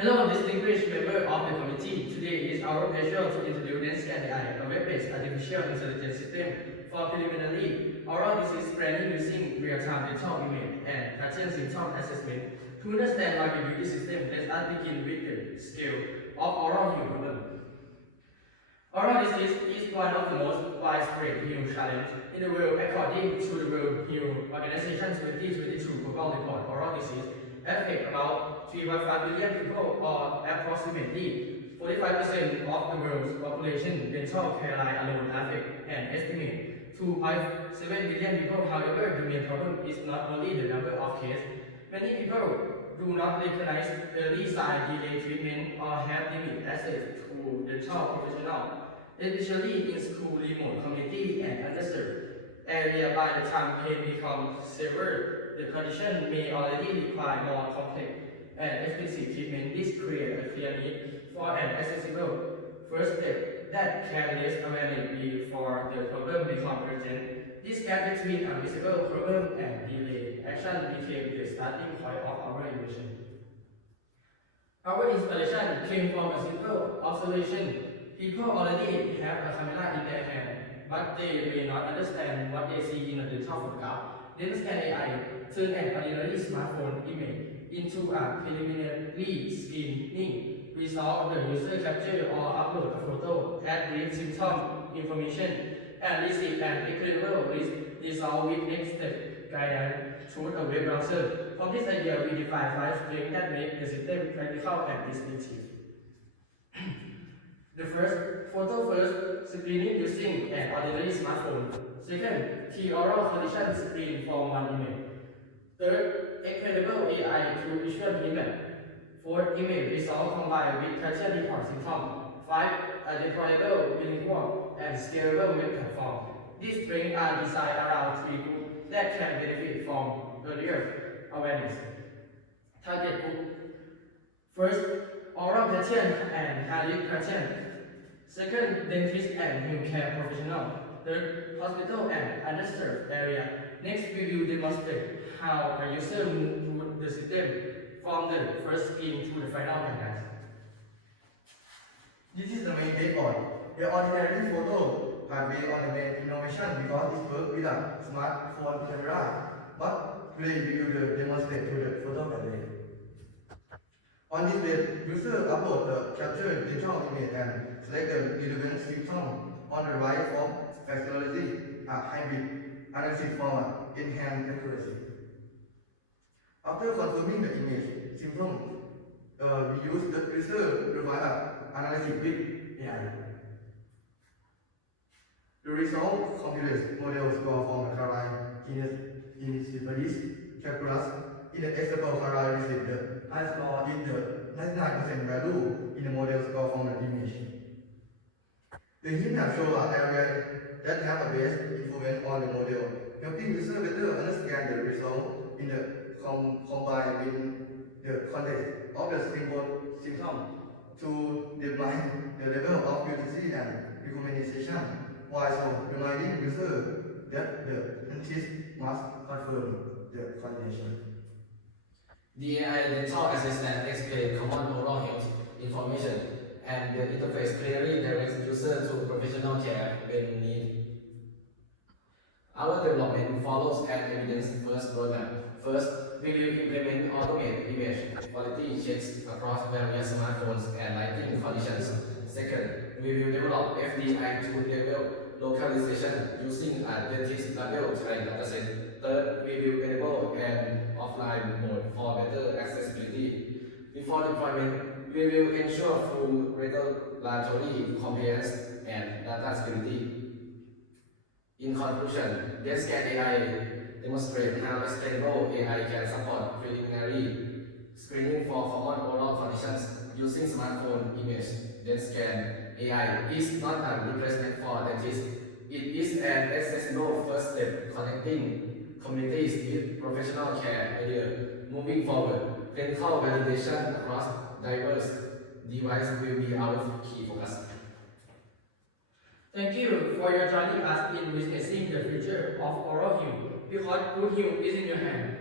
Hello, distinguished member of the committee. Today is our pleasure to introduce Dent Scan Ai, a web-based artificial intelligence system for preliminary oral disease screening using real-time dental image and patient symptom assessment. To understand why we build this system, let us begin with the scale of oral health problem. Oral disease is one of the most widespread health challenges in the world. According to the World Health Organization 2022 global report, oral disease affect about 3.5 billion people, or approximately 45% of the world's population. Dental care line alone affect an estimate 2.7 billion people. However, the main problem is not only the number of cases. Many people do not recognize early sign, delay treatment, or have limited access to dental professionals, especially in school, remote community, and underserved area. By the time pain becomes severe, the condition may already require more complex and expensive treatment. This creates a clear need for an accessible first step that can raise awareness before the problem becomes urgent. This gap between a visible problem and delayed action became the starting point of our innovation. Our inspiration came from a simple observation. People already have a camera in their hand, but they may not understand what they see in a dental photograph. Dent Scan Ai turn an ordinary smartphone image into a preliminary screening result. The user capture or upload a photo, add brief symptom information, and receive an incredible result with next step guidance through a web browser. From this idea, we define 5 strengths that make the system practical and distinctive. The first, photo first screening using an ordinary smartphone. Second, key oral condition screen from one image. Third, incredible AI to visual image. Fourth, image result combined with patient report symptom. 5, a deployable, bilingual, and scalable web platform. These strengths are designed around 3 groups that can benefit from earlier awareness. Target group. First, oral patient and high-risk patient. Second, dentist and home care professional. Third, hospital and underserved area. Next, we will demonstrate how a user moves through the system from the first screen to the final guidance. This is the main dashboard. The ordinary photo are based on the main innovation because it works with a smartphone camera. But today we will demonstrate to the photo gallery. On this page, user upload the captured dental image and select the relevant symptom. On the right form, facsimile, a hybrid analysis format, enhanced accuracy. After confirming the image symptom, we use the user provide analysis with AI. The result computes model score from the canine incipilis calculus. In the example, canine received the high score in the 99% value in the model score from the image. The hint shows an area that have a base influence on the model, helping user better understand the result in the combined with the context of the symptom to define the level of urgency and recommendation, while reminding user that the dentist must confirm the coordination. The AI dental assistant explains common oral health information, and the interface clearly directs user to professional care when needed. Our development follows an evidence-first roadmap. First, we will implement automated image quality checks across various smartphones and lighting conditions. Second, we will develop FDI2-level localization using a dentist-level child dataset. Third, we will enable an offline mode for better accessibility. Before deployment, we will ensure full regulatory compliance and data security. In conclusion, Dent Scan Ai demonstrates how explainable AI can support preliminary screening for common oral conditions using smartphone image. Dent Scan AI is not a replacement for dentists. It is an accessible first step connecting communities with professional care ideas. Moving forward, clinical validation across diverse devices will be our key focus. Thank you for your joining us in witnessing the future of oral health, because good health is in your hand.